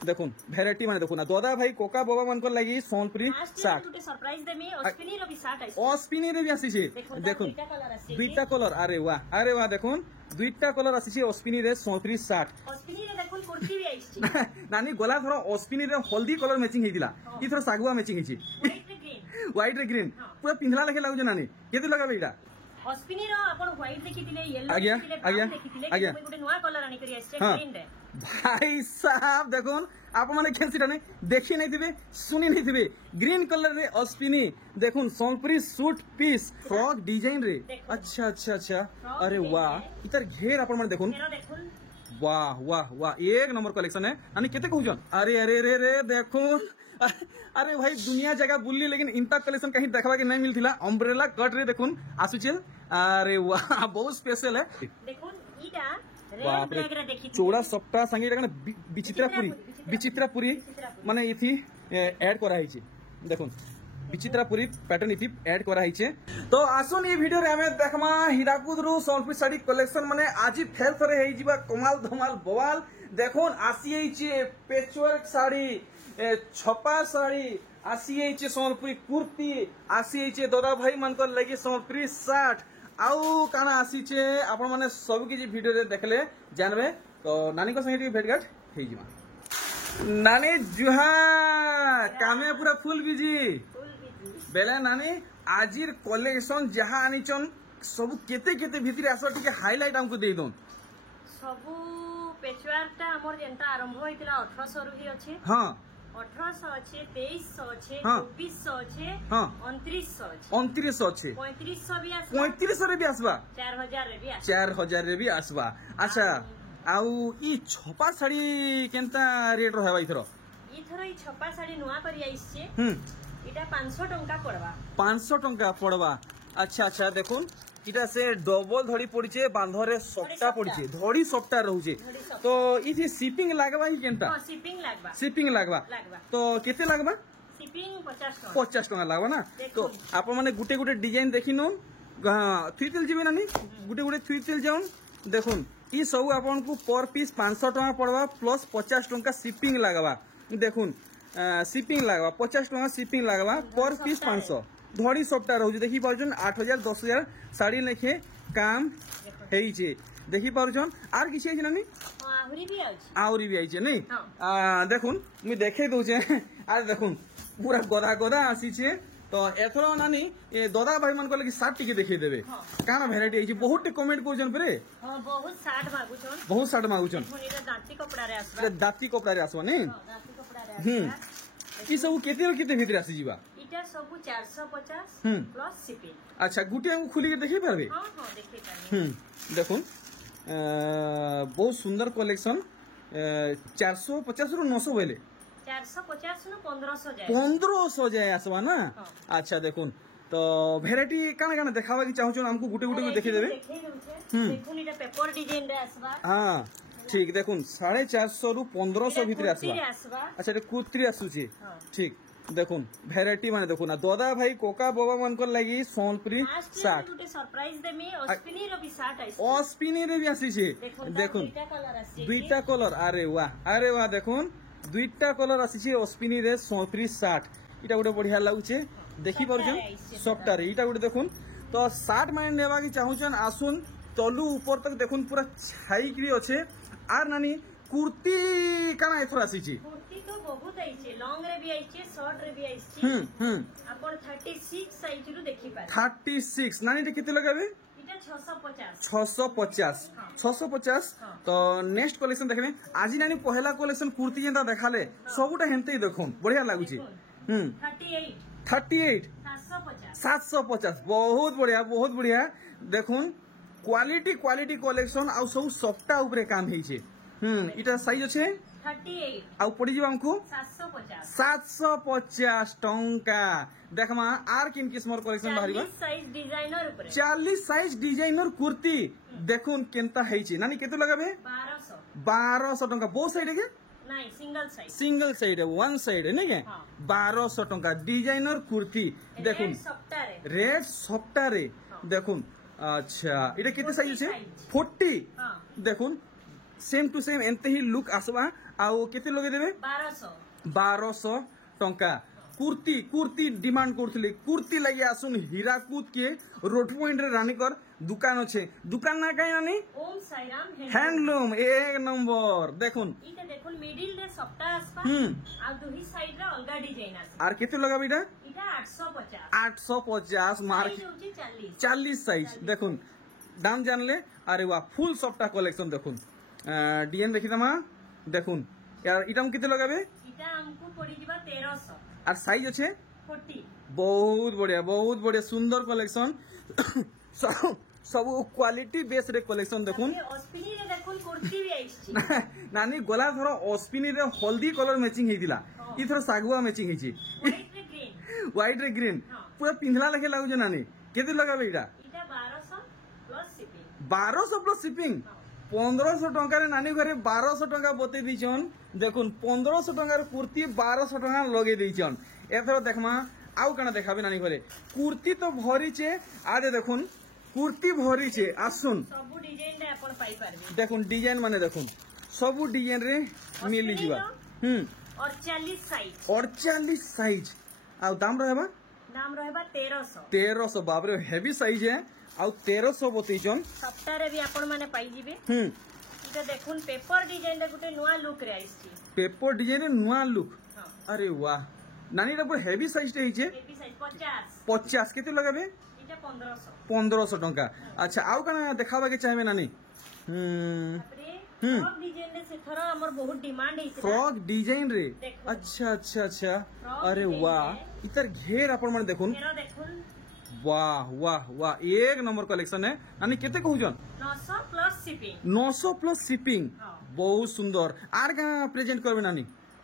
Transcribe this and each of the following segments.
देखुन भेराइटी माने देखुन दादा भाई कोका बाबा मन को लगी सोनपुरी सार्ट गुटे सरप्राइज देमी अस्पिनी रो भी सार्ट आइछ अस्पिनी रे भी आसी छे देखुन दुईटा कलर अरे वाह देखुन दुईटा कलर आसी छे अस्पिनी रे सोनपुरी सार्ट अस्पिनी रे देखुन कुर्ती भी आइछ छी नानी गोला थरो अस्पिनी रे हल्दी कलर मैचिंग हेतिला ई थरो सागुआ मैचिंग हेछि व्हाइट रे ग्रीन पूरा पिंधला लेखे लागु नानी केते लगाबे इडा अस्पिनी रो अपन व्हाइट देखितिले येलो आज्ञा देखितिले गुटे नवा कलर आनी करी आइछ ग्रीन रे भाई साहब देखुन आप माने खेलसीटा ने देखि नै थिबे सुनि नै थिबे ग्रीन कलर रे अस्पिनी देखुन Sonpuri suit piece frock design रे अच्छा अरे वाह इतर घेर आपण माने देखुन वाह एक नंबर कलेक्शन है यानी केते कहउजन अरे देखुन अरे भाई दुनिया जगह बुल्ली लेकिन इंता कलेक्शन कहीं देखवा के नहीं मिलथिला अम्ब्रेला कट रे देखुन आसुचे अरे वाह बहुत स्पेशल है देखुन इटा बाप रे चौड़ा सप्ताह संगे विचित्रापुरी माने इथि ऐड करा हिचे देखुन विचित्रापुरी पैटर्न इथि ऐड करा हिचे तो आसुन ई वीडियो रे हमें देखमा हीराकुद रु सोनपुरी साड़ी कलेक्शन माने आजी फेर थरे हेई जिबा कमाल धमाल बवाल देखुन आसी हिचे पेचवर्क साड़ी छपा साड़ी आसी हिचे सोनपुरी कुर्ती आसी हिचे दादा भाई मन को लगी सोनपुरी सार्ट आउ काना आसीचे आपण माने सब किछि वीडियो रे देखले जानबे तो नानी को संगे भेटघाट हेई जिमा नानी जुहा कामे पूरा फुल बिजी बेले नानी आजिर कलेक्शन जहा आनिचन सब केते केते भितरे आसो टिके हाइलाइट हमको देई दोन सब पेचवारटा हमर जेंता आरंभ होइतिला 1800 रु ही अछि हां 1800 अच्छे 2300 अच्छे हाँ 2400 अच्छे हाँ 2900 अच्छे 2900 अच्छे 3500 भी आसबा 3500 रे भी आसबा 4000 रे भी आसबा 4000 रे भी आसबा अच्छा आउ ई छपा साड़ी केनता रेट रहबा इथरो ई छपा साड़ी नुआ करी आइछे इटा 500 टंका पड़बा 500 टंका पड़बा अच्छा देखुन इटा से डबल धड़ी पड़िचे बांधरे सप्ता पड़िचे धड़ी सप्ता रहउचे तो इथि शिपिंग लागबा ही केनता हां शिपिंग लागबा तो केते लागबा शिपिंग 50 टंका लागबा ना तो आप माने गुटे गुटे डिजाइन देखिनो हां थ्रितिल जीबे नानी गुटे गुटे थ्रितिल जाउन देखुन ई सब आपन को पर पीस 500 टंका पड़बा प्लस 50 टंका शिपिंग लागबा देखुन शिपिंग लागबा 50 टंका शिपिंग लागबा पर पीस 500 धड़ी सप्ताह रहउचे देखि पाउछन 8000 10000 साड़ी लेखे काम हेइचे देखि पाउछन आर किछि है नानी आउरी भी आइछे नहीं देखुन मु देखे दोचे आज देखुन पूरा गदा आसीछे तो एथरो नानी ए दादा भाई मन को लगी सार्ट टिके देखै देबे काना वैरायटी आइछे बहुत कमेंट कोजन परे हां बहुत सार्ट मागुछन एटा दाती कपड़ा रे आसबा दाती कपड़ा रे आसबा नहीं दाती कपड़ा रे आसबा ई सब केते भीतर आसी जीवा इटा सब 450 प्लस शिपिंग अच्छा गुटे हम खुली के देखि परबे हां देखि परबे देखुन बहुत सुंदर कलेक्शन 450 रु 900 बेले 450 नु 1500 जाए आसबा ना अच्छा देखुन तो वैरायटी काना काना देखावा की चाहू हमको गुटे गुटे को देखि देबे देखुन इटा पेपर डिजाइन रे आसबा हां ठीक देखुन 450 रु 1500 भीतर आसबा अच्छा रे कुर्ती आसुची ठीक देखुन वैरायटी माने देखुन दादा भाई कोका बाबा मन को लगी सोनपुरी सार्ट गुटे सरप्राइज देमी अस्पिनी रो भी सार्ट आइछ अस्पिनी रे भी आसी छे देखुन दुईटा कलर अरे वाह देखुन दुईटा कलर आसी छे अस्पिनी रे सोनपुरी सार्ट इटा गुटे बढ़िया लागुचे देखि परछन सफ्टा रे इटा गुटे देखुन तो सार्ट माने नेबा की चाहूछन आसुन तलु ऊपर तक देखुन पूरा छाई की अच्छे आर नानी कुर्ती काना एथर आसी छी कुर्ती तो बहुत आइछे लॉन्ग रे भी आइछे शॉर्ट रे भी आइछे अपन 36 साइज रु देखि पारे 36 नानी रे केते लगाबे इटा 650 तो नेक्स्ट कलेक्शन देखबे आज नानी पहला कलेक्शन कुर्ती जेंता देखाले सबुटा हेंते ही देखुन बढ़िया लागुची 38 750 बहुत बढ़िया देखुन क्वालिटी कलेक्शन आ सब सफ्टा ऊपर काम हेइछे इटा साइज अच्छे 38 आउ पड़ी जीवा हमको 750 टंका देखमा आर किन किस्मर कलेक्शन बाहरीबा 40 साइज डिजाइनर कुर्ती देखुन केनता हेइछे नानी केते लगाबे 1200 टंका बोथ साइड के नहीं सिंगल साइड है वन साइड है नहीं के 1200 टंका डिजाइनर कुर्ती देखुन रेड सफ्टा रे देखुन अच्छा इटा केते साइज छे 40 देखुन सेम टू सेम एंते ही लुक आसबा आउ केते लगे देबे 1200 टंका कुर्ती कुर्ती डिमांड करथिले कुर्ती लागि आसुन हीराकुद के रोड पॉइंट रे रानीकर दुकान अच्छे दुकान ना कहीं नानी ओम साईराम हैंडलूम एक नंबर देखुन इते देखुन मिडिल रे सप्ता आसपा आ दुही साइड रे अलगा डिजाइन आस आर केते लगाबी इटा इटा 850 850 मार्केट 40 40 साइज देखुन दाम जानले अरे वाह फुल सप्ता कलेक्शन देखुन डिजाइन देखि दमा देखुन यार इटा हम केते लगाबे इटा हमको पड़ी दिबा 1300 आर साइज अच्छे 40 बहुत बढ़िया सुंदर कलेक्शन सब क्वालिटी बेस रे कलेक्शन देखुन अस्पिनी रे देखुन कुर्ती भी आइछि नानी गला थर अस्पिनी रे हल्दी कलर मैचिंग हेतिला ई थर सागुआ मैचिंग हेछि व्हाइट रे ग्रीन पूरा पिंधला लेखे लागु नानी केते लगाबे इटा इटा 1200 प्लस शिपिंग 1200 प्लस शिपिंग 1500 टंका रे नानी घरे 1200 टंका बते दिछन देखुन 1500 टंका रे कुर्ती 1200 टंका लगे दिछन एथर देखमा आउ कना देखाबे नानी घरे कुर्ती तो भरी छे आदे देखुन कुर्ती भरी छे आसुन सब डिजाइन रे अपन पाई परबे देखुन डिजाइन माने देखुन सब डिजाइन रे मिली जीवा और 40 साइज आ दाम रहबा दाम रहबा 1300 बाप रे हेवी साइज है आ 1300 बतैछन सप्ताह रे भी अपन माने पाई जिबे इटा देखुन पेपर डिजाइन रे गुटे नुवा लुक रे आइछि पेपर डिजाइन रे नुवा लुक अरे वाह नानी रे पूरा हेवी साइज टे हिचे हेवी साइज 50 केते लगाबे इटा 1500 टंका अच्छा आउ कना देखाबा के चाहबे नानी फ्रॉक डिजाइन रे से थरा हमर बहुत डिमांड है फ्रॉक डिजाइन रे अच्छा अरे वाह इतर घेर अपन मन देखुन वाह एक नंबर कलेक्शन है नानी केते कहउजन 900 प्लस शिपिंग बहुत सुंदर आर का प्रेजेंट करबे नानी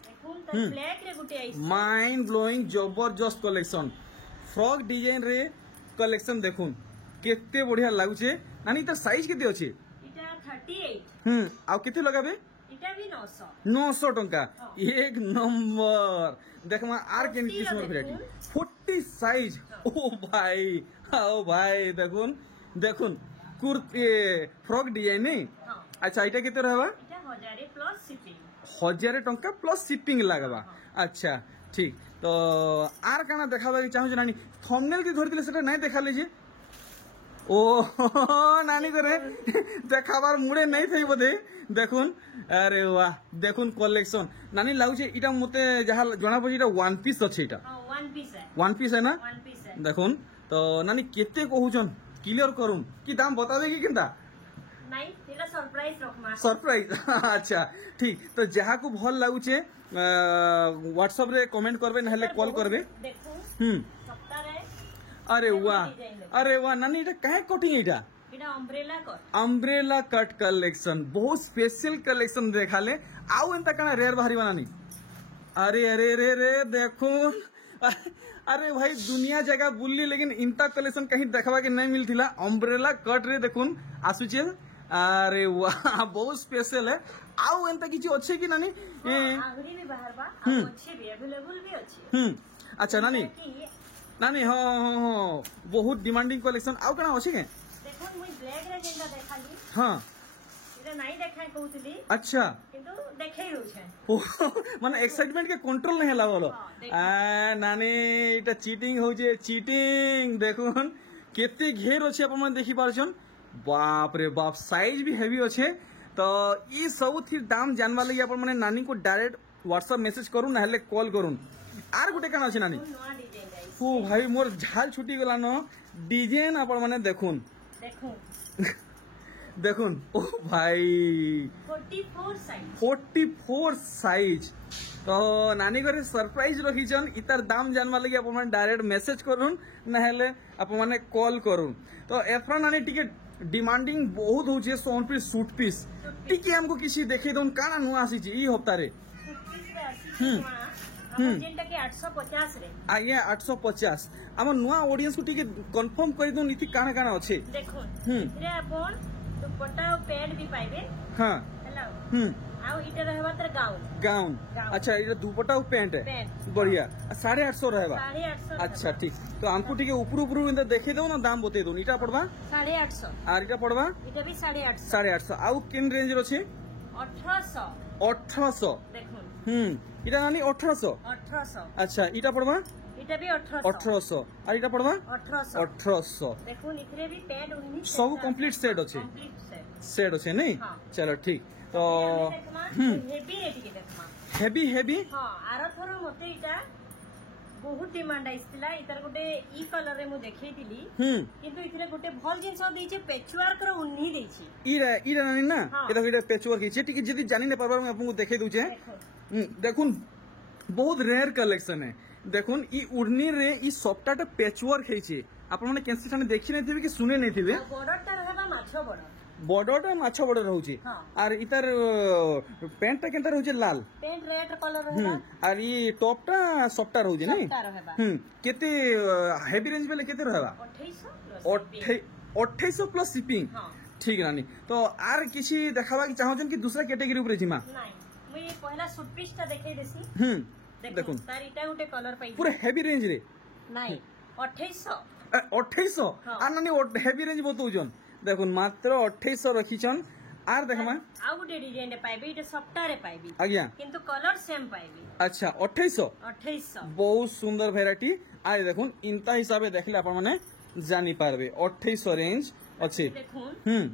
देखुन त ब्लैक रे गुटे आइछ माइंड ब्लोइंग जबरदस्त कलेक्शन फ्रॉक डिजाइन रे कलेक्शन देखुन केते बढ़िया लागुचे नानी इतर साइज केते अछि इटा 38 आ केते लगाबे इटा भी 900 टंका एक नंबर देखमा आर के किस्म वैरायटी 40 साइज ओ भाई देखुन कुर्ती फ्रॉक डिजाइन नहीं अच्छा इटा केते रहबा इटा 1000 प्लस शिपिंग 1000 टंका प्लस शिपिंग लागबा अच्छा ठीक तो आर काना देखाबा के चाहू नानी थंबनेल के धरतिले सेटा नहीं देखाले जे ओ नानी करे देखाबार मुड़े नहीं थई बदे देखुन अरे वाह देखुन कलेक्शन नानी लाଗୁছে इटा मते जहा जणा पजी इटा वन पीस अछि इटा वन पीस है ना देखुन तो नानी केते कहउछन क्लियर करूम कि दाम बताबे कि केनता नहीं तेरा सरप्राइज रखमा सरप्राइज अच्छा ठीक तो जहा को भल लागुचे व्हाट्सएप रे कमेंट करबे नहले कॉल करबे देखो सप्ताह रे अरे वाह नानी इटा काहे कटिंग इटा इटा अम्ब्रेला कट कलेक्शन बहुत स्पेशल कलेक्शन देखाले आउ एंता काना रेयर बाहरी नानी अरे देखुन अरे भाई दुनिया जगह बुल्ली लेकिन इंता कलेक्शन कहीं देखवा के नहीं मिलथिला अम्ब्रेला कट रे देखुन आसुचे अरे वाह बहुत स्पेशल है आउ एंता किछि अच्छे कि नानी आगरी भी बाहर बा अच्छे भी अवेलेबल भी अच्छे अच्छा नानी हाँ बहुत डिमांडिंग कलेक्शन आउ कना अछि के देखो मुई ब्लैक रे जेंदा देखाली हां इरा नहीं देखाय कहउतली अच्छा किंतु देखै रहउ छै माने एक्साइटमेंट के कंट्रोल नहीं हला बोलो नानी इटा चीटिंग हो जे चीटिंग देखुन केते घेर अछि अपन मन देखि पारछन बाप रे बाप साइज भी हेवी अछि तो ई सब थी दाम जानवा लगी अपन माने नानी को डायरेक्ट व्हाट्सएप मैसेज करू ना हले कॉल करूं आर गुटे काना अछि नानी ओ भाई मोर झाल छुटी गला न डिजाइन अपन माने देखुन देखुन ओ भाई 44 साइज तो नानी घरे सरप्राइज रखीचन इतार दाम जानवा लगी अपन माने डायरेक्ट मैसेज करूं ना हले अपन माने कॉल करूं तो एफ्रा नानी टिके डिमांडिंग बहुत होचे सोनपीस सूट पीस टिके हमको किसी देखे दोन काना नुआ आसी छी ई हफ्ता रे जेंटा के 850 रे आया 850 हम नुआ ऑडियंस को टिके कंफर्म कर दोन इति काना काना अछि देखो रे अपन दुपट्टा और पैंट भी पाइबे हां हेलो आउ इटा रहबा तर गाउन अच्छा इटा दुपट्टा और पैंट है बढ़िया 850 रहबा 850 अच्छा ठीक तो हमको टिके ऊपर इंदा देखे दो ना दाम बते दो इटा पड़बा 850 आर इटा पड़बा इटा भी 850 850 आउ किन रेंज रो छै 1800 1800 দেখুন এটা নানি 1800 1800 আচ্ছা এটা পড়বা এটা भी 1800 1800 আর এটা পড়বা 1800 1800 দেখুন ইথরে भी पैड उन्हीं सब कंप्लीट सेट अच्छे कंप्लीट सेट सेट अच्छे नहीं हाँ। चलो ठीक तो हेवी रेट के देखमा हेवी हेवी हां आरो थरो मते इटा बहुत डिमांड आइसतिला इतर गोटे ई कलर रे मु देखै दिली किंतु इथरे गोटे भल जिंस देइछे पेचवर्क रो उन्हीं देइछे इरा इरा नानी ना हाँ। এটা पैचवर्क हिचे ठीक जदी जानि ने परबा मैं आपको देखे दूचे देखो देखुन बहुत रेयर कलेक्शन है देखुन ई उड़नी रे ई सॉफ्टटा पैचवर्क हिचे आपण माने केनसी ठाने देखि नै थिबे कि सुने नै थिबे बॉर्डर ता रहबा माछो बॉर्डर बॉर्डरटा माछ बॉर्डर रहउची हाँ। और इतर पैंटटा केनता रहउची लाल पेंट रेड कलर रहबा और ई टॉपटा सॉफ्टटा रहउची नहीं ता रहबा केते हेवी रेंज बेले केते रहबा 2800 2800 प्लस शिपिंग हां ठीक नानी तो आर किसी देखाबा कि चाहछन कि दूसरा कैटेगरी ऊपर जिमा नहीं मुई पहला सूट पीस ता देखै देसी देखुन देखो तार इटा गोटे कलर पाई पूरा हेवी रेंज रे नहीं 2800 2800 हाँ। आर नानी हेवी रेंज बतौजन देखुन मात्र 2800 रखिछन आर देखमा आ गोटे डिजाइन रे पाइबे इटा सप्ताह रे पाइबे आज्ञा किंतु कलर सेम पाइबे अच्छा 2800 2800 बहुत सुंदर भेराइटी आय देखुन इनता हिसाबे देखले आपण माने जानि पारबे 2800 रेंज अछि देखुन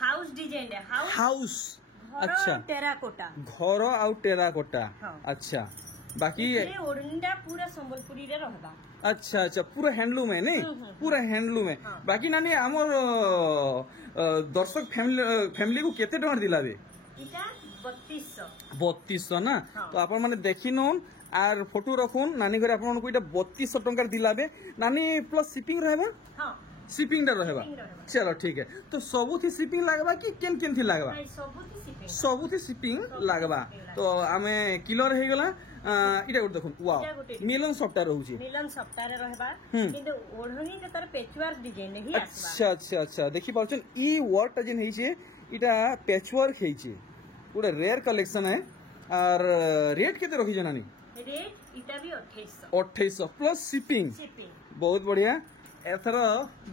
हाउस डिजाइन रे हाउस अच्छा अच्छा टेराकोटा घर आउ टेराकोटा हाँ। अच्छा बाकी ये ओरंडा पूरा संबलपुरी रे रहबा अच्छा अच्छा पूरा हैंडलूम है नहीं पूरा हैंडलूम है हाँ। बाकी नानी हमर दर्शक फैमिली को केते टका दिलाबे इटा 3200 3200 ना हाँ। तो आपण माने देखि नोन आर फोटो रखुन नानी घरे आपण को इटा 3200 टका दिलाबे नानी प्लस शिपिंग रहबा हां शिपिंग दा रहबा शिपिंग रहबा। चलो ठीक है तो सबुथि शिपिंग लागबा कि केन केन थी लागबा नहीं सबुती शिपिंग सबुथि शिपिंग लागबा तो आमे किलर हे गला इटा गुड देखुन वाओ इटा गुटे मिलन सॉफ्टवेयर रहउची मिलन सप्ताह रे रहबा किंतु ओढ़नी के तार पेचवर्क डिजाइन ही आसबा अच्छा अच्छा अच्छा देखि पाउछन ई वर्कटा जेन हेइछे इटा पैचवर्क हेइछे पूरा रेयर कलेक्शन है और रेट केते रखि जनानी रेट इटा भी 2800 2800 प्लस शिपिंग शिपिंग बहुत बढ़िया एथर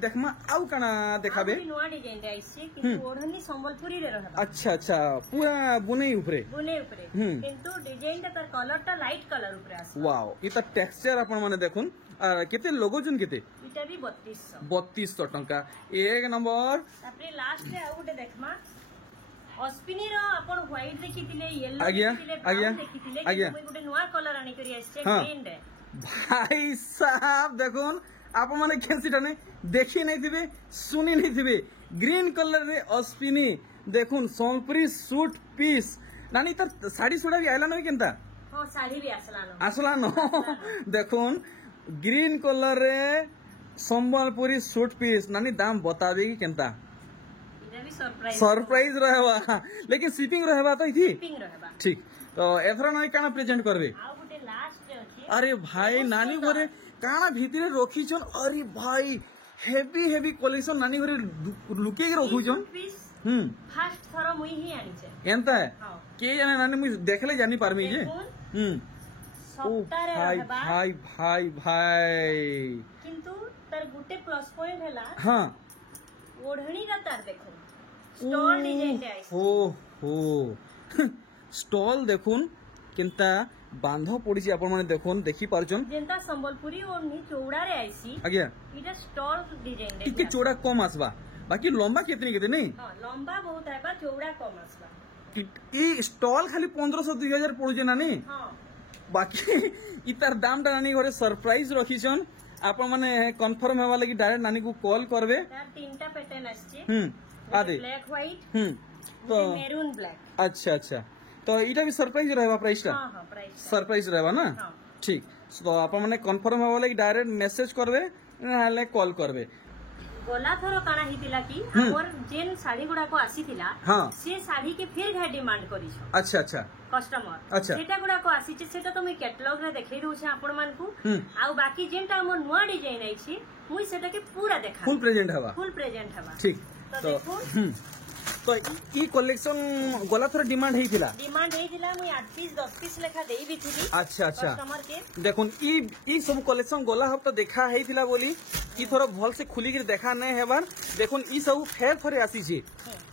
देखमा आउ काना देखाबे आ नवा डिजाइन रे आइसे किंतु ओढ़नी संबलपुरी रे रहबा अच्छा अच्छा पूरा बुने ऊपरे बुने ऊपरे किंतु डिजाइन ता तार कलर ता लाइट कलर ऊपरे आसबा वाओ इता टेक्सचर आपण माने देखुन और केते लोगो जन केते इटा भी 3200 3200 टंका एक नंबर तापरे लास्ट रे आउ गोटे देखमा अस्पिनी रो आपण व्हाइट देखितिले येलो आज्ञा, देखितिले आज्ञा, ब्राउन देखितिले आज्ञा। किंतु गोटे नवा कलर आनी करी आइसे हाँ। ग्रीन रे भाई साहब देखुन आप माने केनसीटा ने देखि नहीं थिबे सुनी नहीं थिबे ग्रीन कलर रे अस्पिनी देखुन सोमपुरी सूट पीस नानी तर साड़ी सुड़ा भी आइला नहीं केनता हां साड़ी भी आसलानो आसला न देखुन ग्रीन कलर रे संबलपुरी सूट पीस नानी दाम बता देगी केनता इटा भी सरप्राइज सरप्राइज रहबा लेकिन शिपिंग रहबा तो इथी पिंग रहबा ठीक तो एथरा नहीं काना प्रेजेंट करबे आउ गोटे लास्ट रे अछि अरे भाई नानी घरे काना भीतरे रखिछन अरे भाई हेवी हेवी कलेक्शन नानी घरे लुके के रखुछन पीस हम्म फर्स्ट थरो मुई ही आनी छे एंता है हां के जाने नानी मुई देखले जानी पारमी जे देखुन ओ सप्ताह रे भाई रहबा भाई भाई भाई किंतु तार गुटे प्लस पॉइंट हैला हाँ ओढ़नी रा तार देखो स्टॉल डिजाइन रे आइसे हो स्टॉल देखुन केनता बांध पड़ी आपण माने देखुन देखि पारछन जेंता संबलपुरी ओढ़नी चौड़ा रे आइसी आज्ञा इटा स्टॉल डिजाइन रे टिके चौड़ा कम आसबा बाकी लंबा कितनी केते नहीं हां लंबा बहुत है बा चौड़ा कम आसबा ई स्टॉल खाली 1500 2000 पड़ुजे नानी हां बाकी इतार दाम टा नानी घरे सरप्राइज रखिछन आपण माने कंफर्म हेवा लागि डायरेक्ट नानी को कॉल करबे तार तीनटा पैटर्न आछे आदे ब्लैक व्हाइट तो मेरून ब्लैक अच्छा अच्छा तो इटा भी सरप्राइज रहबा प्राइस टा हां हां प्राइस सरप्राइज रहबा ना हाँ। ठीक तो आपण माने कंफर्म हेवा लागि डायरेक्ट मेसेज करबे नाले कॉल करबे गला थरो काना हितिला कि हमर जेन साड़ी गुडा को आसीथिला हाँ। से साड़ी के फिर घाय डिमांड करिछ अच्छा अच्छा कस्टमर अच्छा। सेटा गुडा को आसीचे सेटा तो मैं कैटलॉग रे देखै रहू छै आपण मान को आ बाकी जेनटा हमर नुवा डिजाइन आइछि मुई सेटा के पूरा देखा फुल प्रेजेंट हवा फुल प्रेजेंट हवा ठीक तो तो देखो तो ई कलेक्शन गला थोड़ा डिमांड हेइथिला डिमांड हेइतिला मुई 8 पीस 10 पीस लेखा देई भी थिली अच्छा अच्छा कस्टमर के देखुन ई सब कलेक्शन गला हफ्ता देखा हेइथिला बोली ई थोड़ा भल से खुली के देखा नहीं हेबार देखुन ई सब फेर थोड़े आसी छी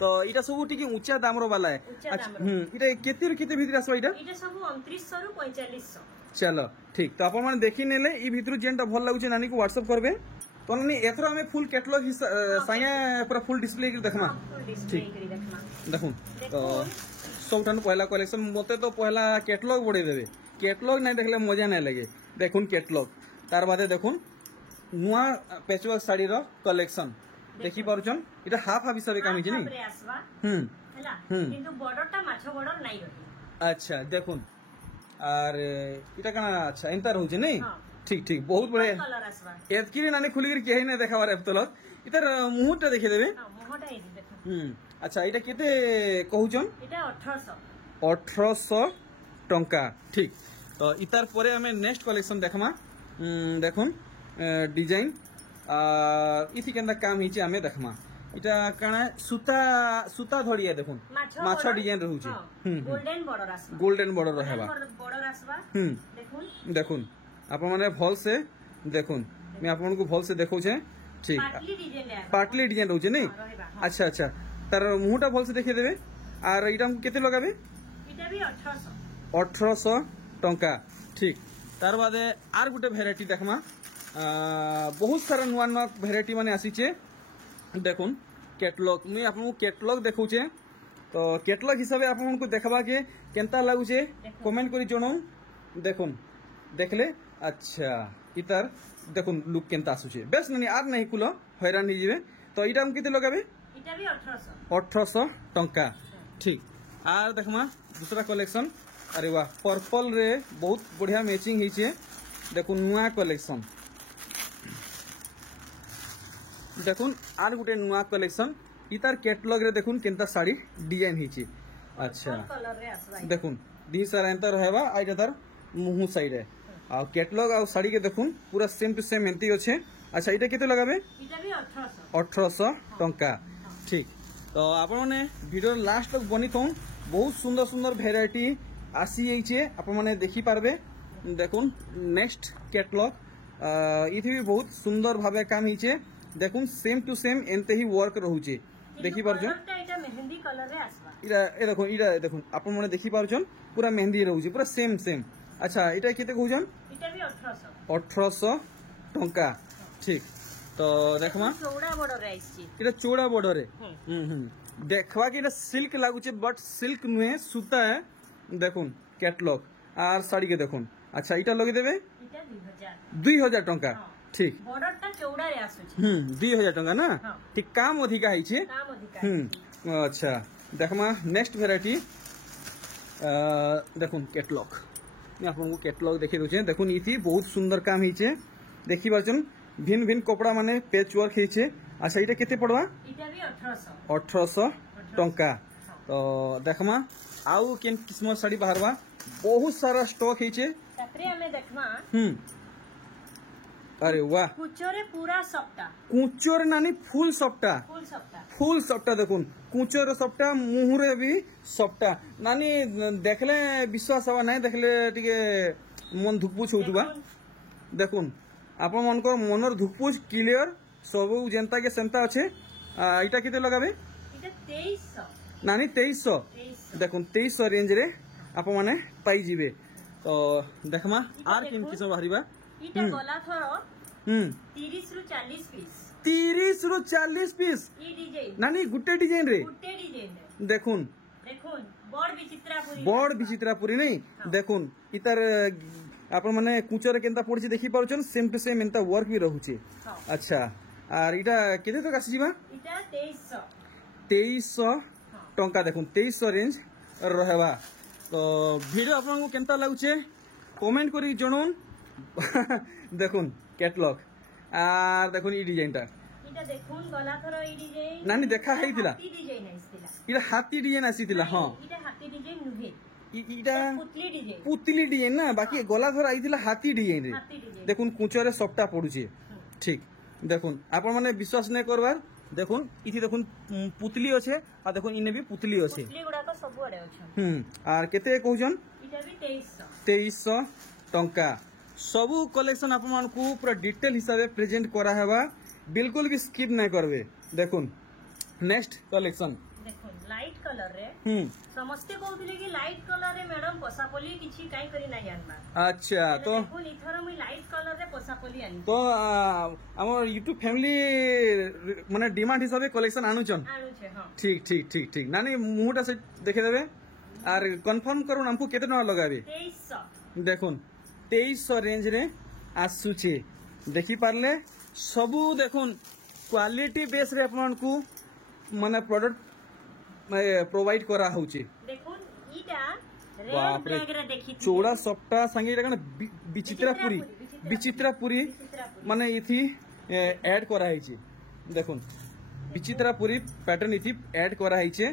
तो इटा सब टिके ऊंचा दामरो वाला है ऊंचा अच्छा दामरो। इटा केते केते भीतर आसबा इटा इटा सब 2900 रु 4500 चलो ठीक तो आपण माने देखि नेले ई भीतर जेनटा भल लागुचे नानी को व्हाट्सएप करबे तो नानी एथरो हमें फुल कैटलॉग संगे पूरा फुल डिस्प्ले कर देखमा फुल डिस्प्ले करी देखमा देखुन तो सबठान पहला कलेक्शन मते तो पहला कैटलॉग बड़े देबे कैटलॉग नहीं देखले मजा नहीं लगे देखुन कैटलॉग तार बादे देखुन नुआ पैचवर्क साड़ी रो कलेक्शन देखि पारुछन इटा हाफ हाफ हिसाब काम हिजे हाफ नी रे आसवा हला हैला किंतु बॉर्डरटा माछो बॉर्डर नाही रही अच्छा देखुन और इटा कना अच्छा एंता रहउचे नहीं हाँ। ठीक ठीक बहुत बढ़िया कलर आसवा एतकी नानी खुली कर केही नहीं देखाबार एतलक इतर मुहूर्त देखि देबे हां मोहटा हे देखो अच्छा इटा केते कहउछन इटा 1800 1800 टंका ठीक तो इतार परे हमें नेक्स्ट कलेक्शन देखमा देखुन डिजाइन इथि केंदा काम हिचे हमें देखमा इटा काना सूता सूता धड़िया देखुन माछा डिजाइन रहउचे गोल्डन बॉर्डर आसवा गोल्डन बॉर्डर रहबा बॉर्डर आसवा देखुन देखुन आप माने भल से देखुन मैं आपन को भल से देखौ छे ठीक पाटली डिजाइन ले पाटली डिजाइन रहउचे नहीं हाँ, रहेबा, हाँ। अच्छा अच्छा तार मुहटा भल से देखे देबे और इटा हम केते लगाबे इटा भी 1800 1800 टंका ठीक तार बादे आर गुटे भेराइटी देखमा बहुत सारा नुआ नुआ भेराइटी माने आसीचे देखुन कैटलॉग मैं आपन कैटलॉग देखौचे तो कैटलॉग हिसाबे आपन को देखबा के केनता लागुचे कमेंट करी जणो देखुन देखले अच्छा इतार देखुन लुक केनता आसुचे बेस नहीं आर नहीं कुलो हैरान नहीं जीवे तो इटा हम केते लगाबे इटा भी 1800 1800 टंका ठीक आर देखमा दूसरा कलेक्शन अरे वाह पर्पल रे बहुत बढ़िया मैचिंग हिचे देखुन नुआ कलेक्शन देखुन आर गुटे नुआ कलेक्शन इतार कैटलॉग रे देखुन केनता साड़ी डिजाइन हिचे अच्छा कलर रे आसवा देखुन दी सारा एंता रहबा आइटा तार मुहु साइड है आ कैटलॉग आ साड़ी के देखुन पूरा सेम टू सेम एंती अछि अच्छा इटा केते लगाबे इटा भी 1800 1800 टंका ठीक तो आपण माने वीडियो लास्ट तक बनी थौन बहुत सुंदर सुंदर भेराइटी आसी आइछे आपण माने देखि पारबे देखुन नेक्स्ट कैटलॉग इथि भी बहुत सुंदर भाबे काम हिचे देखुन सेम टू सेम एंते ही वर्क रहउचे देखि पारछन इटा मेहंदी कलर रे आसवा इटा देखुन आपण माने देखि पारछन पूरा मेहंदी रहउचे पूरा सेम सेम अच्छा इटा केते कहउछन इटा भी 1800 1800 टंका ठीक तो देखमा चौड़ा बॉर्डर रे आइछि इटा चौड़ा बॉर्डर है देखवा कि सिल्क लागुचे बट सिल्क नुहे सूता है देखुन कैटलॉग आर साड़ी के देखुन अच्छा इटा लगे देबे इटा 2000 टंका हाँ। ठीक बॉर्डरटा चौड़ा रे आसुछि 2000 टंका ना हाँ। ठीक काम अधिका हिचे काम अधिकार अच्छा देखमा नेक्स्ट वेराइटी देखुन कैटलॉग मैं आपको कैटलॉग देखि दउछे देखुन इथि बहुत सुंदर काम हिचे देखि बाचन भिन्न भिन्न कपड़ा माने पैच वर्क हिचे अच्छा इटा केते पड़वा इटा भी 1800 1800 टंका तो देखमा आउ केन किस्म साड़ी बाहरवा बहुत सारा स्टॉक हिचे तापरे हमें देखमा अरे वाह कुचोरे पूरा सप्ता कुचोर नानी फुल सप्टा फुल सप्टा देखुन कुचोर सप्टा मुहुरे भी सप्टा नानी देखले विश्वास हवा नहीं देखले टिके मन धुकपुच होतबा देखुन आपण मनकर मनर धुकपुच क्लियर सब जेंता के सेंता अच्छे इटा केते लगाबे इटा 2300 नानी 2300 देखुन 2300 रेंज रे आप माने पाई जिबे तो देखमा आर किन किस्म बाहरिबा इटा गला थरो 30 रु 40 पीस 30 रु 40 पीस ई डिजाइन नानी गुटे डिजाइन रे देखुन देखुन बड़ विचित्रापुरी नहीं देखुन इतार आपण माने कुचर केनता पड़छि देखि पारुछन सेम टू सेम एंता वर्क भी रहउछि अच्छा आर इटा केते तक आसी जिबा इटा 2300 टंका देखुन 2300 रेंज रहबा तो वीडियो आपन को केनता लागुछे कमेंट करी जणोन देखुन कैटलॉग आर देखुन ई डिजाइनटा इटा देखुन गला थरो ई डिजाइन नानी देखा हेइतिला हाथी डिजाइन आइतिला इटा हाथी डिजाइन आसीतिला हां इटा हाथी डिजाइन नुहे इटा पुतली डिजाइन ना बाकी गला धर आइतिला हाथी डिजाइन रे देखुन कुचरे सबटा पडुचे ठीक देखुन आपण माने विश्वास नै करबार দেখুন ইথি দেখুন পুতলি আছে আর দেখুন ইনে বি পুতলি আছে পুতলি গুড়াক ସବୁଆଡେ ଅଛନ୍ আর কেতে কହୁছন এটা ବି 2300 2300 টঙ্কা सबू कलेक्शन आप पूरा डिटेल हिसाब से प्रेजेंट करा है बिल्कुल भी स्किप नहीं करबे देखुन नेक्स्ट कलेक्शन देखुन लाइट कलर रे समस्ते कहउथिले कि लाइट कलर रे मैडम पोसापली किछि काई करी ना जानबा अच्छा तो देखुन इथर मुई लाइट कलर रे पोसापली आनी तो हमर YouTube फैमिली माने डिमांड हिसाब से कलेक्शन आनुचन आनु छे हां ठीक ठीक ठीक ठीक नानी मुहटा से देखे देबे और कंफर्म करूँ हमको केते टका लगाबे 2300 देखुन 2300 रेंज रे आसुचे देखी पारले सबू देखुन क्वालिटी बेस रे अपन को माने प्रोडक्ट प्रोवाइड करा होचे देखुन इटा रेड बाप रे ब्लैक रे देखि चौड़ा सप्ता संगे इटा कने विचित्रापुरी माने इथि ऐड करा हैचे देखुन विचित्रापुरी पैटर्न इथि ऐड करा हैचे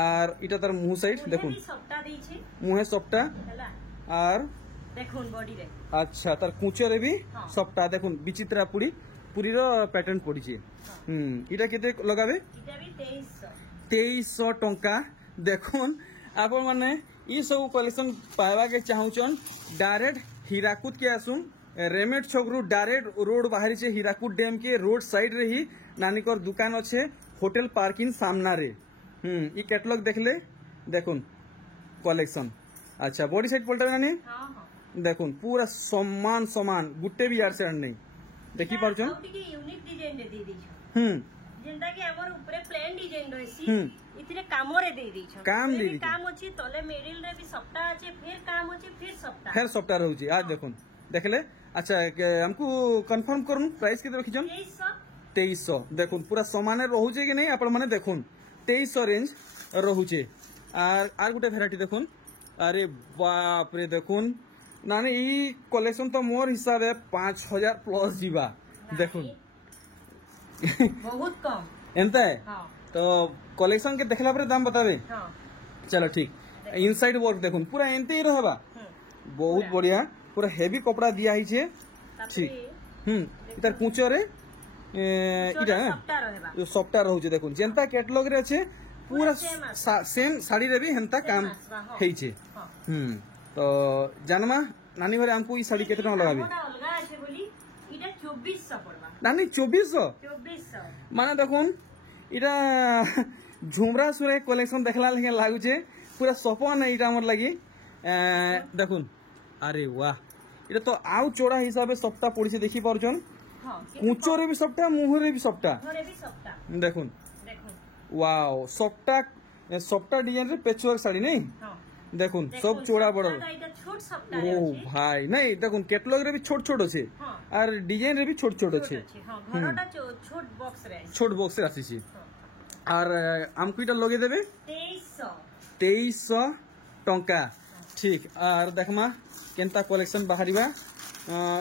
और इटा तार मुंह साइड देखुन सप्ता दै छै मुहे सप्ता हला और देखुन बॉडी रे अच्छा तार कुचरे भी हाँ। सप्ता देखुन विचित्रापुरी पुरी रो पैटर्न पड़ीचे इटा केते लगाबे इटा भी 2300 2300 टंका देखुन आपण माने ई सब कलेक्शन पाइबा के चाहूचन डायरेक्ट हीराकुद के आसुन रेमेड छकरू डायरेक्ट रोड बाहरी छे हीराकुद डैम के रोड साइड रे ही नानीकर दुकान अच्छे होटल पार्किंग सामना रे ई कैटलॉग देखले देखुन कलेक्शन अच्छा बॉडी साइड पलटा नानी हां हां देखुन पूरा समान समान गुट्टे भी यार से नहीं देखी पारछन आउटी के यूनिक डिजाइन रे दे दै छ जेंता कि हमर ऊपर प्लेन डिजाइन रहसी इतने कामो रे दे दै छ काम दे दै काम अछि तले मिडिल रे भी सप्ताह अछि फिर काम अछि फिर सप्ताह फिर सप्ताह रहउची आज देखुन देखले अच्छा हमको कंफर्म करूँ प्राइस के रखिछन 2300 देखुन पूरा समान रहउचे कि नहीं आपण माने देखुन 2300 रेंज रहउचे आर गुटे वेराइटी देखुन अरे बाप रे देखुन नानी ई कलेक्शन तो मोर हिसाब है 5000 प्लस जीवा देखुन बहुत कम एंता है हां तो कलेक्शन के देखला पर दाम बतावे हां चलो ठीक इनसाइड वर्क देखुन पूरा एंते ही रहबा बहुत बढ़िया पूरा हेवी कपड़ा दिया ही छे ठीक इधर कुचो रे इटा सप्ताह रहबा जो सप्ताह रहउचे देखुन जेंता कैटलॉग रे छे पूरा सेम साड़ी रे भी हेंता काम हेई छे तो जानमा नानी घरे हमको ई साड़ी केते टका लगाबे मोटा अलगा আছে বলি এটা 2400 পড়বা नानी 2400 माने देखुन इटा झुमरा सुरे कलेक्शन देखला लगे लागुचे पूरा सपन है इटा हमर लागि देखुन अरे वाह इटा तो आउ चौड़ा हिसाब से सप्ताह पड़िसे देखि पारछन हां कुचो रे भी सप्ताह मुह रे भी सप्ताह घरे भी सप्ताह देखुन देखो वाओ सप्ताह डिजाइन रे पेचवर्क साड़ी नहीं हां देखुन सब चौड़ा बड़ এটা छोट सप्ताह ओ भाई नहीं देखुन कैटलॉग रे भी छोट छोट আছে আর ডিজাইন রে भी छोट छोट আছে हां ঘরটা छोट बॉक्स रे छोट बॉक्स रे आसीছি আর আমকো এটা লগে দেবে 2300 टंका ठीक আর দেখমা কেনতা কলেকশন বাহারিবা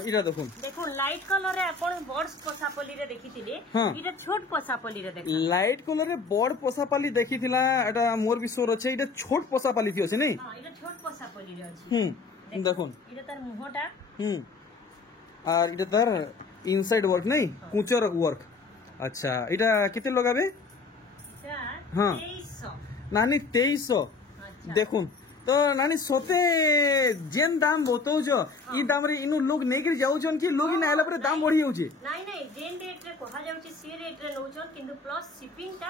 इरा देखुन देखो लाइट कलर रे अपन बॉर्ड्स पोसापली रे देखिथिले इटा छोट पोसापली रे देख लाइट कलर रे बड़ पोसापाली देखिथिला एटा मोर विश्वर अछि इटा छोट पोसापाली थी अछि नहीं हां इटा छोट पोसापली रे अछि देखुन इटा तार मुहटा और इटा तार इनसाइड वर्क नहीं कुचर वर्क अच्छा इटा किते लगाबे इटा हां 2300 नानी 2300 देखुन तो नानी सोते जेन दाम बतौ जो ई दाम रे इनु लोग नेगिर जाउ जन कि लोग इन आला पर दाम बढ़ी होउचे नहीं नहीं जेन रेट रे कहा जाउची सी रेट रे नौचन किंतु प्लस शिपिंग ता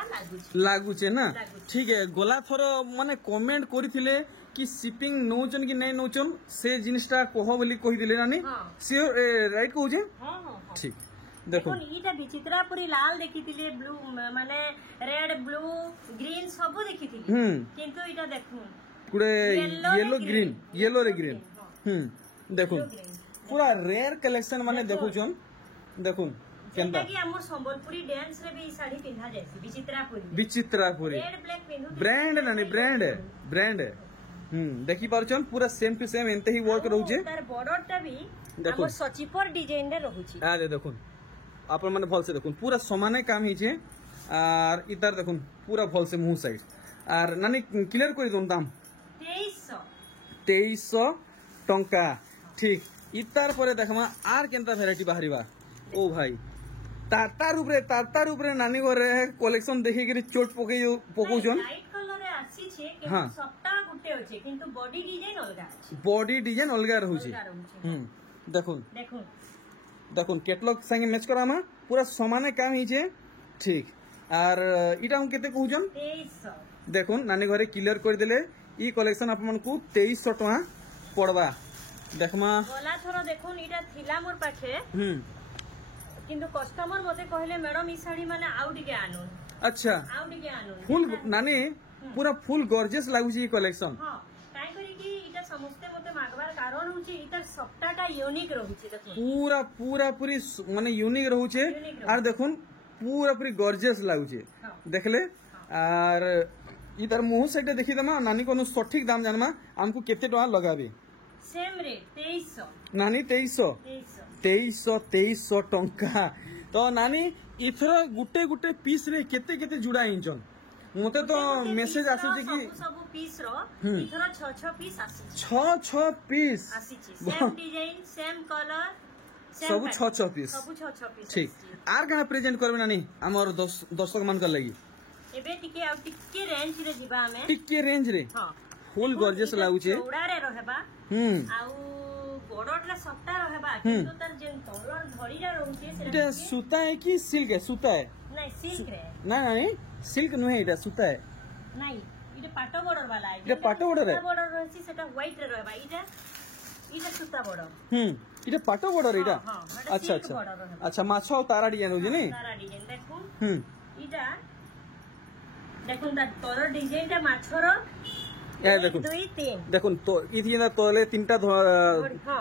लागुचे ना ठीक है गोला थर माने कमेंट करिथिले कि शिपिंग नौचन कि नहीं नौचन से जिनिसटा कहो बोली कहि दिले नानी श्योर राइट कहउचे हां हां ठीक देखो इटा विचित्रापुरी लाल देखिथिले ब्लू माने रेड ब्लू ग्रीन सब देखिथिले किंतु इटा देखुन पूरे येलो रे ग्रीन देखो पूरा रेयर कलेक्शन माने देखो जोन देखो केंदा कि हमर संबलपुरी डांस रे भी साड़ी पिन्हा जायसी विचित्रापुरी रेड ब्लैक पिन्हु ब्रांड नानी ब्रांड देखि पारछन पूरा सेम टू सेम एंते ही वर्क रहउचे तार बॉर्डर टा भी हमर सचिपर डिजाइन रे रहउची आ दे देखुन आपन माने भल से देखुन पूरा समाने काम हिचे और इधर देखुन पूरा भल से मुंह साइड और नानी क्लियर कर दोन दाम 2300 टंका ठीक इतार परे देखमा आर केनता वैरायटी बाहरिबा ओ भाई तार ऊपर नानी घरे कलेक्शन देखि के चोट पकौछन लाइट कलर रे आसी छे हाँ। किंतु सबटा गुटे होचे किंतु बॉडी डिजाइन अलगा अछि बॉडी डिजाइन अलग रहउछि अलगा रहउचे देखुन देखुन देखुन कैटलॉग संगे मैच करामा पूरा समाने काम हिचे ठीक आर इटा हम केते कहउछन 2300 देखुन नानी घरे क्लियर कर देले ई कलेक्शन आपन को 2300 टका पड़वा देखमा गला थरो देखुन इटा थिला मोर पाखे किंतु कस्टमर मते कहले मैडम ई साड़ी माने आउडी के आनुन अच्छा आउडी के आनुन फुल नानी पूरा फुल गॉर्जियस लागुछि ई कलेक्शन हां काई करी कि इटा समस्ते मते मागबार कारण होछि इटा सबटाटा यूनिक रहुछि देखुन पूरा पूरा पूरी माने यूनिक रहउछे Unique आर देखुन पूरा पूरी गॉर्जियस लागुछे हाँ। देखले आर इधर मुंह साइड देखि दमा नानी कोनो सठिक दाम जानमा हमको केते टका लगाबे सेम रेट 2300 नानी 2300 टंका तो नानी इथर गुटे गुटे पीस रे केते केते जुड़ा इंचन मते तो मेसेज आसे कि सब पीस रो इथरा 6 पीस आसी 6 पीस आसी सेम डिजाइन सेम कलर सब 6 पीस सब 6 पीस ठीक आर कना प्रेजेंट करबे नानी हमर दर्शक मान कर लगी एबे टिके रेंज रे जिबा हमें टिके रेंज रे हां फुल गॉर्जियस लागुछे चौड़ा रे रहबा आउ बॉर्डर सबटा रहबा किंतु तार जेन तलर धड़ी रे रहउछे से इटा सूता है कि सिल्क है सूता है नहीं सिल्क रे नहीं सिल्क नुहे इटा सूता है नहीं इटा पाटो बॉर्डर वाला है इटा पाटो बॉर्डर है बॉर्डर रहछि सेटा व्हाइट रे रहबा इटा सूता बॉर्डर इटा पाटो बॉर्डर इटा हाँ, हाँ, अच्छा silk border अच्छा रहबा। अच्छा माछो और तारा डिजाइन होजे नी सारा डिजाइन देखुन हम्म इटा देखुन ता तोर डिजाइन ता माछर ए देखुन 2 3 देखुन तो इथि ना तोले तीनटा हाँ,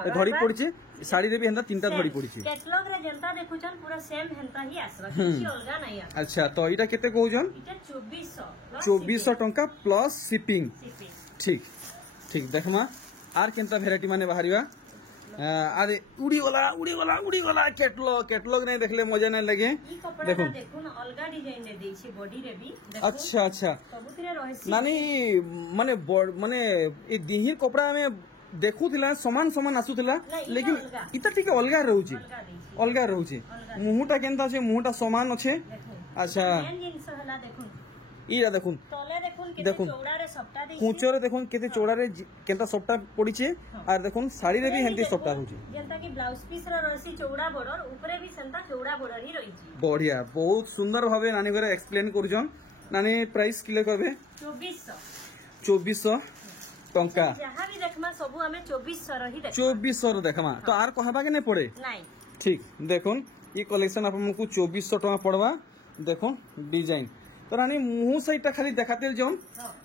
धड़ी रहबा। पड़िछे साड़ी रे भी हंदा तीनटा धड़ी पड़िछे कैटलॉग रे जनता देखुछन पूरा सेम हेंता ही आसबा किछि अलगा नहीं आ अच्छा तो इटा केते कहउजन इटा 2400 2400 टंका प्लस शिपिंग शिपिंग ठीक ठीक देखमा आर केनता वेराइटी माने बाहरिबा अरे उड़ी गला कैटलॉग नहीं देखले मजा नहीं लगे ई कपड़ा ता देखुन अलगा डिजाइन रे देछि बॉडी रे भी देखुन अच्छा अच्छा सबुतिरे रहछि नानी माने माने ए दिहिर कपड़ा में देखुथिला समान समान आसुथिला नहीं, इटा लेकिन अलगा। इता टिके अलगा रहउची अलगा देछि अलगा रहउची अलगा। मुहुटा केनता छे मुहुटा समान अछि देखुन अच्छा मेन जिंस हला देखुन इरा देखुन तले देखुन केते देखुन। चौड़ा रे सबटा देछि कुचरे देखुन केते चौड़ा रे केनता सबटा पड़ीछे आर देखुन साड़ी रे भी हेंती सबटा होची जेंता कि ब्लाउज पीस रे रहछि चौड़ा बॉर्डर ऊपरे भी सेंता चौड़ा बॉर्डर ही रहिछि बढ़िया बहुत सुंदर भावे नानी घरे एक्सप्लेन करूछन नानी प्राइस किले कहबे 2400 2400 टंका जहाँ भी देखमा सबु हमें 2400 रही देख 2400 देखमा तो आर कहबा के नहीं पड़े नहीं ठीक देखुन ये कलेक्शन आपको 2400 टका पड़वा देखुन डिजाइन तो रानी मुंह सहित खाली देखाते जन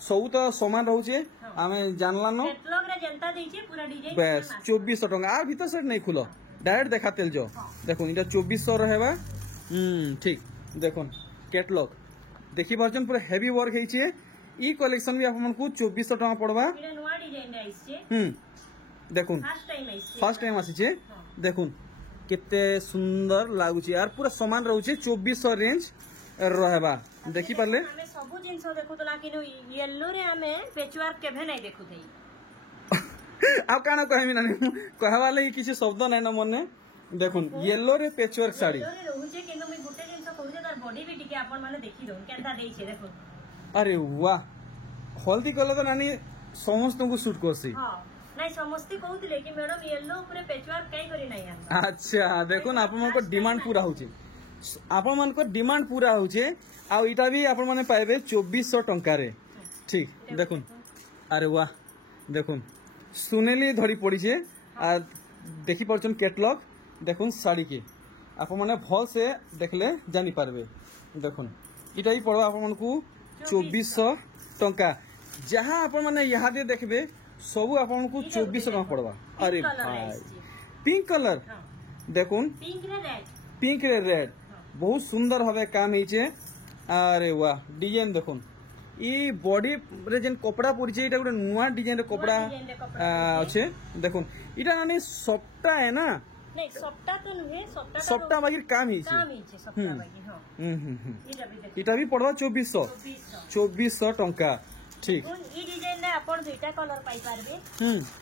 सब तो समान रहउछे आमे जानला न कैटलॉग रे जनता देछि पूरा डिजाइन बस 2400 टका आर भीतर से नहीं खुलो डायरेक्ट देखाते जो देखुन इटा 2400 रहेबा ठीक देखुन कैटलॉग देखि वर्जन पूरा हेवी वर्क हेइछे ई कलेक्शन भी आपको 2400 टका पड़वा इरा नवा डिजाइन रे आइछे देखुन फर्स्ट टाइम आइछे फर्स्ट टाइम आसीछे देखुन केते सुंदर लागुची यार पूरा समान रहउछे 2400 रेंज रहबा देखि पाले हमें सब जिंस देखुतला किनु येलो रे हमें पेचवर्क केभे नहीं देखुथई आ काना कहमी नानी कहवा लागि किछि शब्द नै न मने देखुन येलो रे पेचवर्क साड़ी येलो रे रहउछे किनु मैं गुटे जिंस कहूजे तार बॉडी भी टिके आपण माने देखि दो केनता देइछे देखो अरे वाह हल्दी कलर तो नानी समस्त को सूट करसी हां नहीं समस्ती कहउतिले कि मैडम येलो ऊपर पेचवर्क काई करी नहीं आ अच्छा देखुन आप मन को डिमांड पूरा होची आप मन को डिमांड पूरा होचे आ इटा भी आप माने पाइबे 2400 टंका रे ठीक देखुन अरे वाह देखुन सुनेली धड़ी पड़ी छे आ देखि परछन कैटलॉग देखुन साड़ी के आप माने भल से देखले जानि पारबे देखुन इटा ही पड़ो आप मन को 2400 टंका जहाँ आप माने यहाँ दे देखबे सब आप मन को 2400 टंका पड़वा अरे भाई पिंक कलर देखुन पिंक रे रेड पिंक रे रेड बहुत सुंदर भावे काम हेचे अरे वाह डिजाइन देखुन ई बॉडी रे जेन कपड़ा पड़िছে এটা ଗୋଟେ नुवा डिजाइन रे कपड़ा আছে দেখুন এটা মানে সবটা है ना नहीं सबटा तो नुहे सबटा बाकी काम हिचे काम हिचे सबटा बाकी हां इजा भी देखो এটা भी पड़वा 2400 टंका ठीक ई डिजाइन रे आपण दुईटा कलर पाई पारबे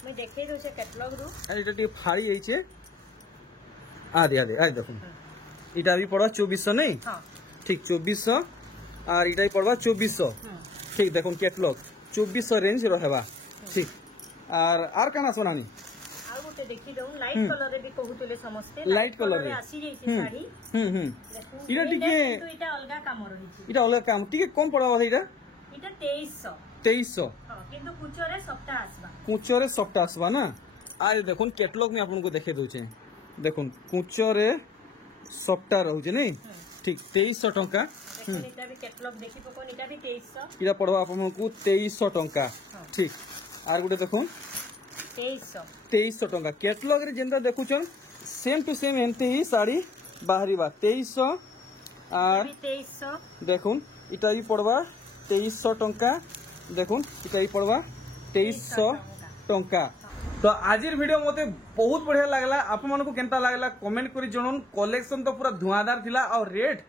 मैं देखै दउ छे कैटलॉग रु এটা टी फाड़ी हेचे आ दे आ देखुन इटा भी पड़वा 2400 नहीं हाँ ठीक 2400 और इटा भी पड़वा 2400 ठीक देखो कैटलॉग 2400 रेंज रहबा ठीक और काना सोनानी आ गोटे देखि दउन लाइट कलर रे भी कहूतले समस्ते लाइट कलर रे आसी जाई साड़ी इटा टिके तो इटा अलगा काम रही छी इटा अलग काम टिके कम पड़वा इटा इटा 2300 2300 हां किंतु कुचरे सप्ताह आसबा कुचरे सफ्ट आसबा ना आज देखो कैटलॉग में आपन को देखे दउचे देखो कुचरे सफ्टा रहउचे नहीं ठीक 2300 टंका देखो इटा भी कैटलॉग देखि पकोन इटा भी 2300 इटा पड़वा आपन को 2300 टंका ठीक और गुटे देखो 2300 टंका कैटलॉग रे जेंता देखुचन सेम टू सेम एमती ही साड़ी बाहरीबा 2300 और 2300 देखुन इटा भी पड़वा 2300 टंका देखुन इटा भी पड़वा 2300 टंका तो आजिर वीडियो मते बहुत बढ़िया लागला आप मन को केनता लागला कमेंट करी जणन कलेक्शन तो पूरा धुआंधार थिला और रेट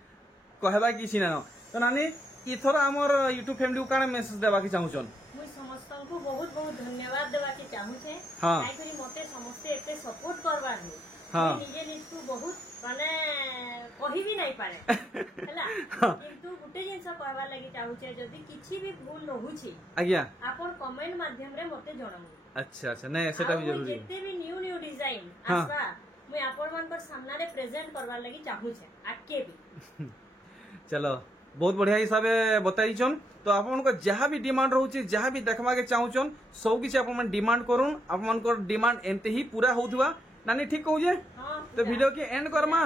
कहबा किछि ना तो नानी इथर हमर YouTube फैमिली को काना मेसेज देबा कि चाहूचन मुई समस्त को बहुत बहुत धन्यवाद देबा के चाहू छे हाँ। काई करी मते समस्त एते सपोर्ट करबा रे हाँ। निजे निजको बहुत माने कहि भी नहीं पारे हला किंतु गुटे जिंस कहबा लागि चाहू छे जदी किछि भी भूल रहू छी आज्ञा आपन कमेंट माध्यम रे मते जणामु अच्छा अच्छा नहीं सेटा भी जरूरी है जेते भी न्यू डिजाइन हाँ। आसबा मुई आपन मान पर सामना रे प्रेजेंट करबा लागि चाहू छे आके भी चलो बहुत बढ़िया हिसाब से बताइछन तो आपन को जहाँ भी डिमांड रहउची जहाँ भी देखवा के चाहूचन सब किछि आपन मन डिमांड करूं आपन को डिमांड एंते ही पूरा होथुवा नानी ठीक कहू जे हां तो वीडियो के एंड करमा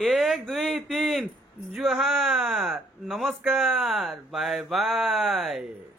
1 2 3 जोहार नमस्कार बाय बाय।